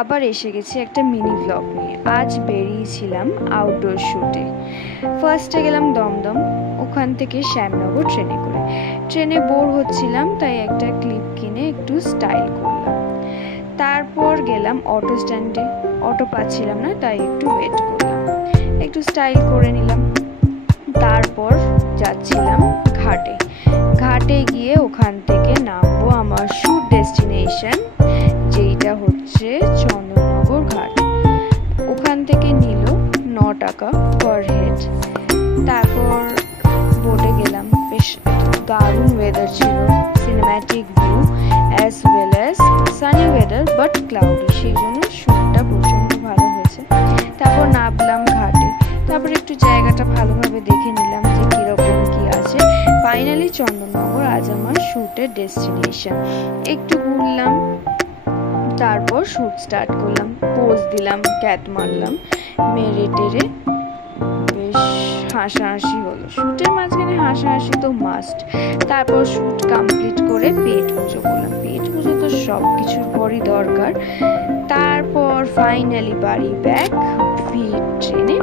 আবার এসে গেছি একটা মিনি ব্লগ নিয়ে। আজ বেরিয়েছিলাম আউটডোর শ্যুটে। ফার্স্টে গেলাম দমদম, ওখান থেকে শ্যামনগর ট্রেনে করে। ট্রেনে বোর হচ্ছিলাম, তাই একটা ক্লিপ কিনে একটু স্টাইল করলাম। তারপর গেলাম অটো স্ট্যান্ডে, অটো পাচ্ছিলাম না, তাই একটু ওয়েট করলাম, একটু স্টাইল করে নিলাম। তারপর যাচ্ছিলাম ঘাটে। ঘাটে গিয়ে ওখান থেকে নামবো আমার শ্যুট ডেস্টিনেশন, যেইটা হচ্ছে চন্দননগর ঘাট। ওখান থেকে নিল 9 টাকা পার হেড। তারপর বোটে গেলাম, বেশ দারুণ ওয়েদার ছিল, cinematic view as well as Sunny weather but cloudy, সেই জন্য শ্যুটটা প্রচণ্ড ভালো হয়েছে। তারপর নামলাম ঘাটে, তারপর একটু জায়গাটা ভালোভাবে দেখে নিলাম যে কীরকম কী আছে। ফাইনালি চন্দননগর আজ আমার শ্যুটের ডেস্টিনেশন। একটু ঘুরলাম, তারপর শ্যুট স্টার্ট করলাম, পোজ দিলাম, ক্যাট মারলাম, মেরে টেরে বেশ হাসাহাসি হলো। শ্যুটের মাঝখানে হাসাহাসি তো মাস্ট। তারপর শ্যুট কমপ্লিট করে পেট পুজো করলাম। পেট পুজো তো সব কিছুর পরই দরকার। তারপর ফাইনালি বাড়ি ব্যাক, ফির ট্রেনে।